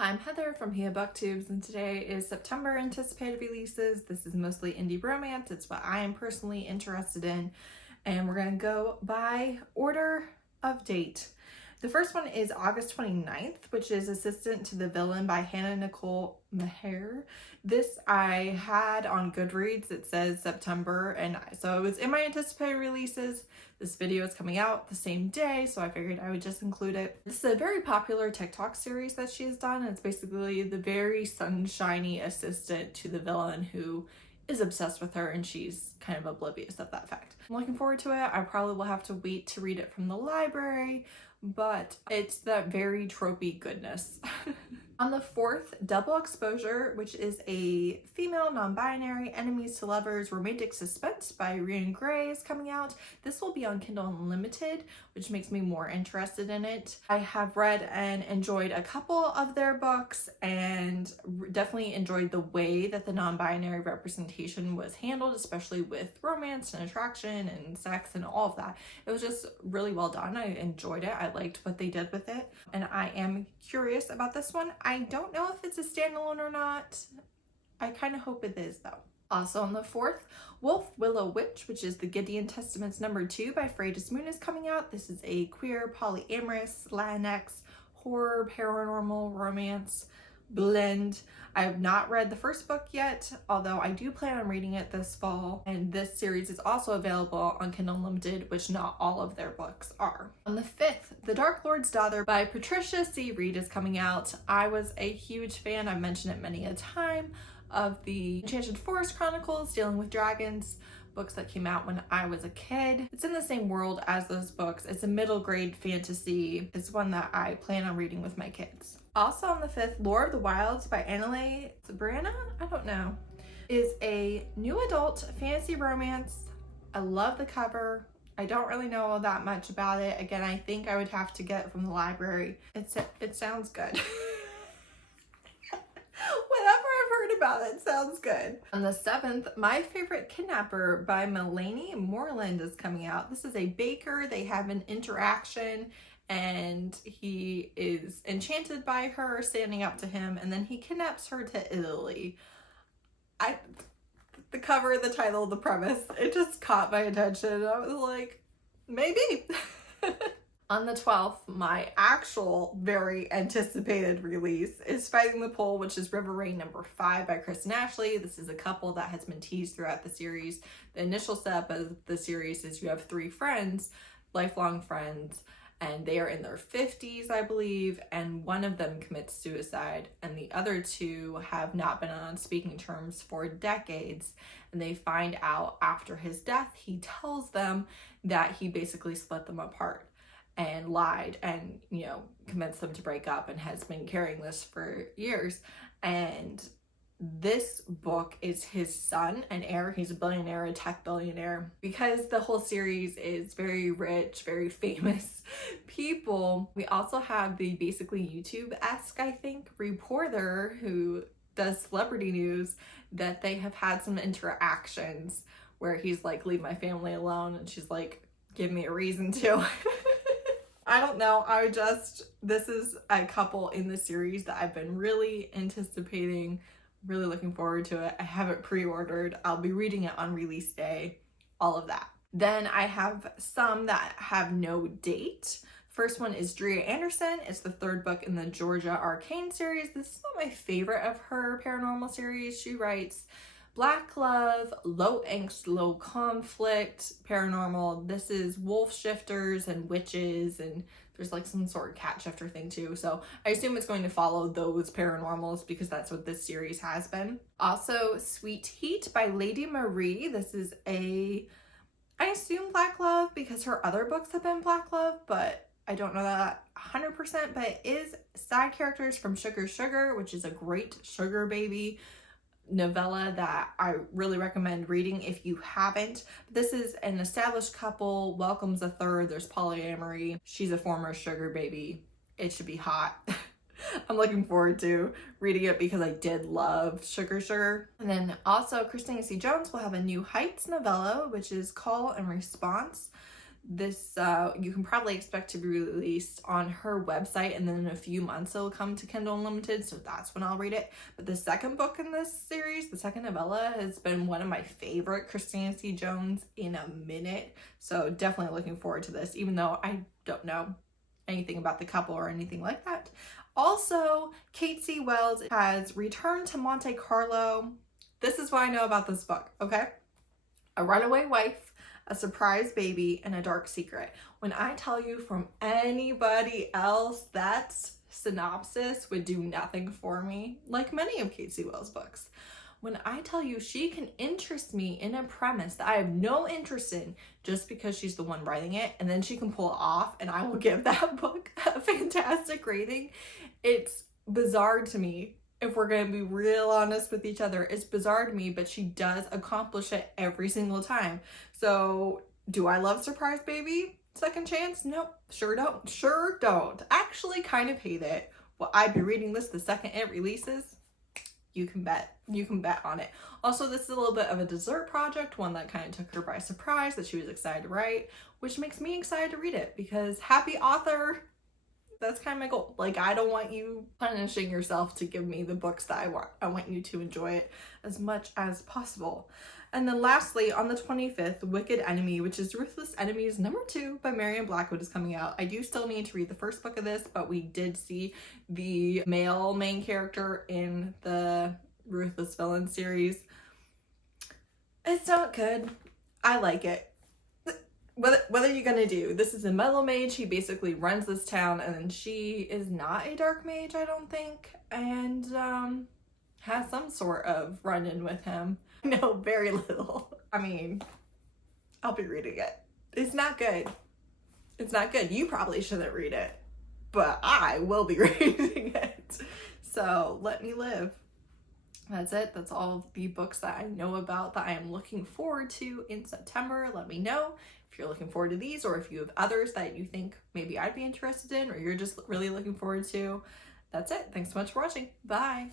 Hi, I'm Heather from Hia Booktubes, and today is September anticipated releases. This is mostly indie romance. It's what I am personally interested in, and we're going to go by order of date. The first one is August 29th, which is Assistant to the Villain by Nicole Maehrer. This I had on Goodreads. It says September, and so it was in my anticipated releases. This video is coming out the same day, so I figured I would just include it. This is a very popular TikTok series that she has done. It's basically the very sunshiny assistant to the villain who is obsessed with her, and she's kind of oblivious of that fact. I'm looking forward to it. I probably will have to wait to read it from the library, but it's that very tropey goodness. On the 4th, Double Exposure, which is a female non-binary enemies to lovers romantic suspense by Rien is coming out. This will be on Kindle Unlimited, which makes me more interested in it. I have read and enjoyed a couple of their books and definitely enjoyed the way that the non-binary representation was handled, especially with romance and attraction and sex and all of that. It was just really well done. I enjoyed it. I liked what they did with it, and I am curious about this one. I don't know if it's a standalone or not. I kind of hope it is though. Also on the 4th, Wolf, Willow, Witch, which is the Gideon Testaments #2 by Freydis is coming out. This is a queer, polyamorous, Latinx, horror, paranormal, romance blend. I have not read the first book yet, although I do plan on reading it this fall. And this series is also available on Kindle Unlimited, which not all of their books are. On the 5th, The Dark Lord's Daughter by Patricia Wrede is coming out. I was a huge fan, I've mentioned it many a time, of the Enchanted Forest Chronicles dealing with dragons, books that came out when I was a kid. It's in the same world as those books. It's a middle grade fantasy. It's one that I plan on reading with my kids. Also on the 5th, Lore of the Wilds by Analeigh, Sbrana, I don't know, is a new adult fantasy romance. I love the cover. I don't really know that much about it. Again, I think I would have to get it from the library. It sounds good. Whatever I've heard about it sounds good. On the 7th, My Favorite Kidnapper by Melanie Moreland is coming out. This is a baker. They have an interaction and he is enchanted by her, standing up to him, and then he kidnaps her to Italy. The cover, the title, the premise, it just caught my attention. I was like, maybe. On the 12th, my actual very anticipated release is Fighting the Pole, which is River Rain #5 by Kristen. This is a couple that has been teased throughout the series. The initial step of the series is you have 3 friends, lifelong friends, and they are in their 50s, I believe, and one of them commits suicide, and the other 2 have not been on speaking terms for decades, and they find out after his death, he tells them that he basically split them apart and lied and, you know, convinced them to break up, and has been carrying this for years. And this book is his son and heir. He's a billionaire, a tech billionaire. Because the whole series is very rich, very famous people, we also have the basically YouTube-esque, I think, reporter who does celebrity news, that they have had some interactions where he's like, leave my family alone, and she's like, give me a reason to. I don't know, this is a couple in the series that I've been really anticipating, really looking forward to it. I have it pre-ordered. I'll be reading it on release day, all of that. Then I have some that have no date. First one is Dria Andersen. It's the 3rd book in the Georgia Arcane series. This is not my favorite of her paranormal series. She writes Black love, low angst, low conflict, paranormal. This is wolf shifters and witches, and there's like some sort of cat shifter thing too. So I assume it's going to follow those paranormals because that's what this series has been. Also, Sweet Heat by Lady Marie. This is I assume Black love because her other books have been Black love, but I don't know that 100%, but it is side characters from Sugar Sugar, which is a great sugar baby novella that I really recommend reading if you haven't. This is an established couple, welcomes a third, there's polyamory. She's a former sugar baby. It should be hot. I'm looking forward to reading it because I did love Sugar Sugar. And then also Christina Jones will have a new Heights novella, which is Call and Response. This you can probably expect to be released on her website, and then in a few months it'll come to Kindle Unlimited, so that's when I'll read it. But the second book in this series, the second novella, has been one of my favorite Christina C. Jones in a minute, so definitely looking forward to this, even though I don't know anything about the couple or anything like that. Also, Kate C. Wells has returned to Monte Carlo. This is what I know about this book, okay? A runaway wife, a surprise baby, and a dark secret. When I tell you from anybody else, that synopsis would do nothing for me, like many of Kate C. Wells' books. When I tell you she can interest me in a premise that I have no interest in just because she's the one writing it, and then she can pull it off, and I will give that book a fantastic rating. It's bizarre to me. If we're going to be real honest with each other, it's bizarre to me, but she does accomplish it every single time. So, do I love Surprise Baby? Second Chance? Nope, sure don't. Actually kind of hate it. Will I be reading this the second it releases? You can bet on it. Also, this is a little bit of a dessert project, one that kind of took her by surprise that she was excited to write, which makes me excited to read it because happy author, that's kind of my goal. Like, I don't want you punishing yourself to give me the books that I want. I want you to enjoy it as much as possible. And then lastly, on the 25th, Wicked Enemy, which is Ruthless Enemies #2 by Marion Blackwood, is coming out. I do still need to read the first book of this, but we did see the male main character in the Ruthless Villain series. It's not good. I like it. What are you gonna do? This is a metal mage. He basically runs this town, and then she is not a dark mage, I don't think, and has some sort of run-in with him. No, very little. I mean, I'll be reading it. It's not good. It's not good. You probably shouldn't read it, but I will be reading it. So let me live. That's it. That's all of the books that I know about that I am looking forward to in September. Let me know if you're looking forward to these, or if you have others that you think maybe I'd be interested in, or you're just really looking forward to. That's it. Thanks so much for watching. Bye.